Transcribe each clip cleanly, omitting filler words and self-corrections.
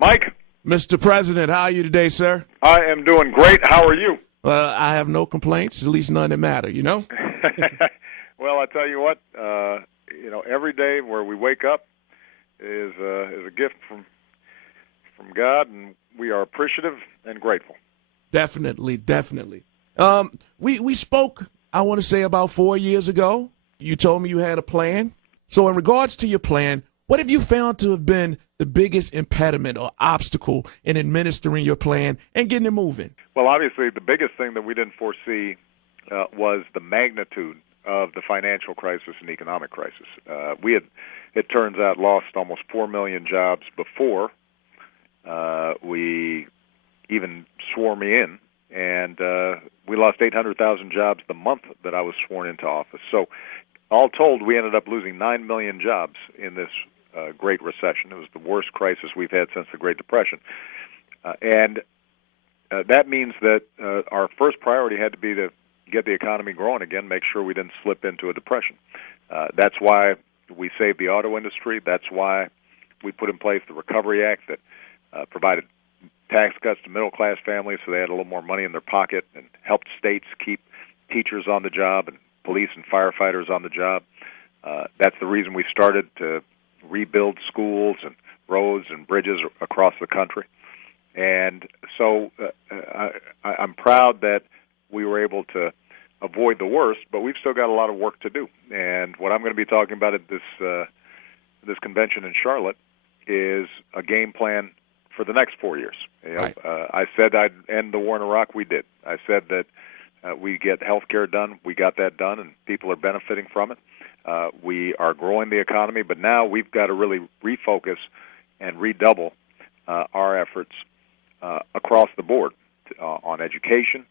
Mike? Mr. President, how are you today, sir? I am doing great. How are you? I have no complaints, at least none that matter, you know? Well, I tell you what, every day where we wake up is a gift from God, and we are appreciative and grateful. Definitely. We spoke, I want to say, about 4 years ago. You told me you had a plan. So in regards to your plan, what have you found to have been the biggest impediment or obstacle in administering your plan and getting it moving? Well, obviously, the biggest thing that we didn't foresee was the magnitude of the financial crisis and economic crisis. We had, it turns out, lost almost 4 million jobs before we even swore me in, and we lost 800,000 jobs the month that I was sworn into office. So all told, we ended up losing 9 million jobs in this Great Recession. It was the worst crisis we've had since the Great Depression. And that means that our first priority had to be to get the economy growing again, make sure we didn't slip into a depression. That's why we saved the auto industry. That's why we put in place the Recovery Act that provided tax cuts to middle-class families so they had a little more money in their pocket and helped states keep teachers on the job and police and firefighters on the job. That's the reason we started to rebuild schools and roads and bridges across the country. And so I'm proud that we were able to avoid the worst, but we've still got a lot of work to do. And what I'm going to be talking about at this convention in Charlotte is a game plan for the next 4 years. Right. I said I'd end the war in Iraq. We did. I said that we get health care done. We got that done, and people are benefiting from it. We are growing the economy, but now we've got to really refocus and redouble our efforts across the board on education,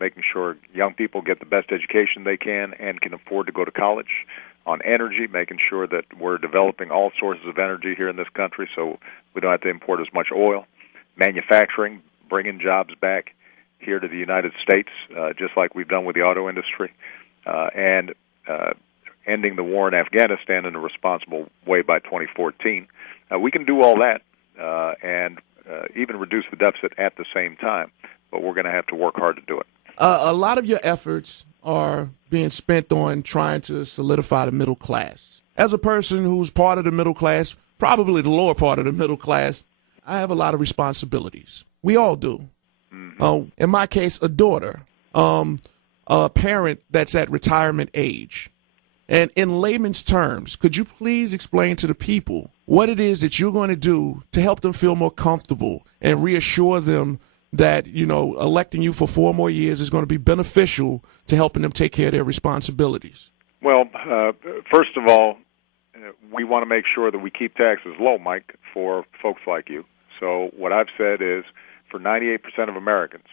making sure young people get the best education they can and can afford to go to college, on energy, making sure that we're developing all sources of energy here in this country so we don't have to import as much oil, manufacturing, bringing jobs back here to the United States, just like we've done with the auto industry, and ending the war in Afghanistan in a responsible way by 2014. We can do all that and even reduce the deficit at the same time, but we're going to have to work hard to do it. A lot of your efforts are being spent on trying to solidify the middle class. As a person who's part of the middle class, probably the lower part of the middle class, I have a lot of responsibilities. We all do. Mm-hmm. In my case, a daughter, a parent that's at retirement age. And in layman's terms, could you please explain to the people what it is that you're going to do to help them feel more comfortable and reassure them that, electing you for 4 more years is going to be beneficial to helping them take care of their responsibilities? Well, first of all, we want to make sure that we keep taxes low, Mike, for folks like you. So what I've said is for 98% of Americans,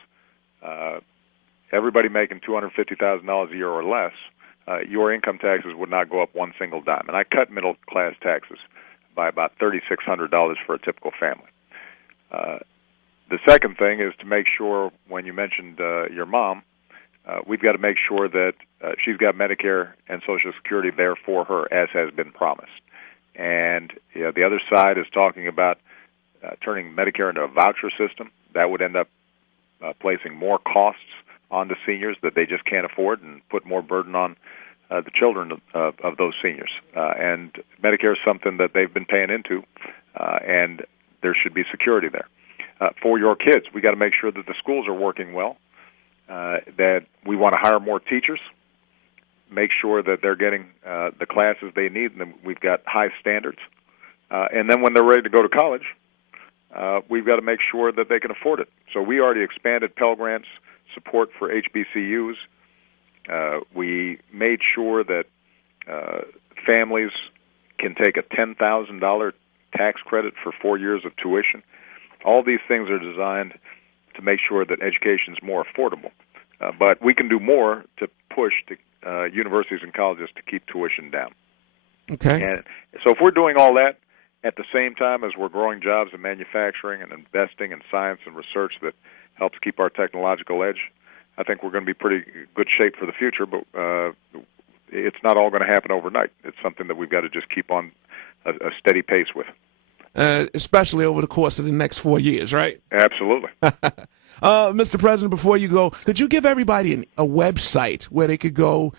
everybody making $250,000 a year or less, your income taxes would not go up one single dime. And I cut middle-class taxes by about $3,600 for a typical family. The second thing is to make sure, when you mentioned your mom, we've got to make sure that she's got Medicare and Social Security there for her, as has been promised. And the other side is talking about turning Medicare into a voucher system. That would end up placing more costs on the seniors that they just can't afford and put more burden on the children of those seniors. And Medicare is something that they've been paying into, and there should be security there. For your kids, we got to make sure that the schools are working well, that we want to hire more teachers, make sure that they're getting the classes they need, and we've got high standards. And then when they're ready to go to college, we've got to make sure that they can afford it. So we already expanded Pell Grants support for HBCUs. We made sure that families can take a $10,000 tax credit for 4 years of tuition. All these things are designed to make sure that education is more affordable. But we can do more to push universities and colleges to keep tuition down. Okay. And so if we're doing all that at the same time as we're growing jobs in manufacturing and investing in science and research that helps keep our technological edge, I think we're going to be pretty good shape for the future, but it's not all going to happen overnight. It's something that we've got to just keep on a steady pace with. especially over the course of the next 4 years, right? Absolutely. Mr. President, before you go, could you give everybody a website where they could go,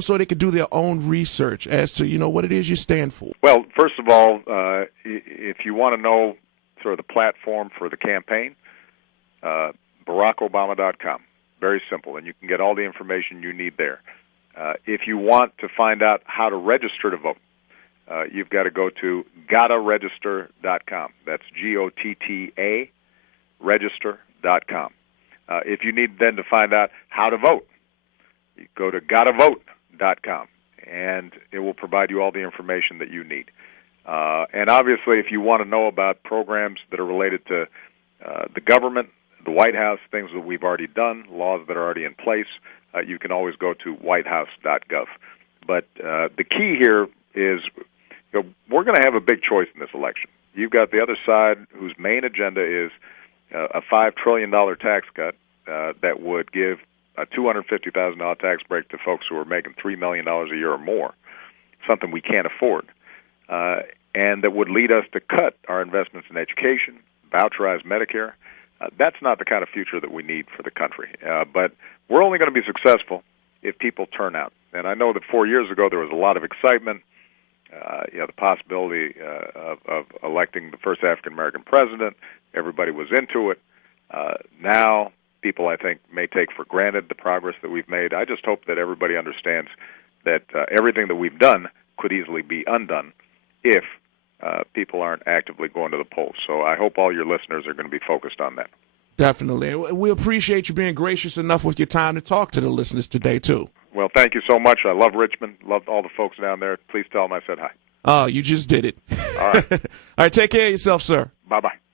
so they could do their own research as to, what it is you stand for? Well, first of all, if you want to know sort of the platform for the campaign, BarackObama.com. Very simple, and you can get all the information you need there. If you want to find out how to register to vote, you've got to go to GottaRegister.com. That's G-O-T-T-A, register.com. If you need then to find out how to vote, you go to GottaVote.com, and it will provide you all the information that you need. And obviously, if you want to know about programs that are related to the government, the White House, things that we've already done, laws that are already in place, you can always go to whitehouse.gov. But the key here is we're going to have a big choice in this election. You've got the other side whose main agenda is a $5 trillion tax cut that would give a $250,000 tax break to folks who are making $3 million a year or more, something we can't afford, and that would lead us to cut our investments in education, voucherize Medicare. That's not the kind of future that we need for the country. But we're only going to be successful if people turn out. And I know that 4 years ago there was a lot of excitement, the possibility of electing the first African-American president. Everybody was into it. Now people, I think, may take for granted the progress that we've made. I just hope that everybody understands that everything that we've done could easily be undone if people aren't actively going to the polls. So I hope all your listeners are going to be focused on that. Definitely. We appreciate you being gracious enough with your time to talk to the listeners today, too. Well, thank you so much. I love Richmond. Love all the folks down there. Please tell them I said hi. Oh, you just did it. All right. All right, take care of yourself, sir. Bye-bye.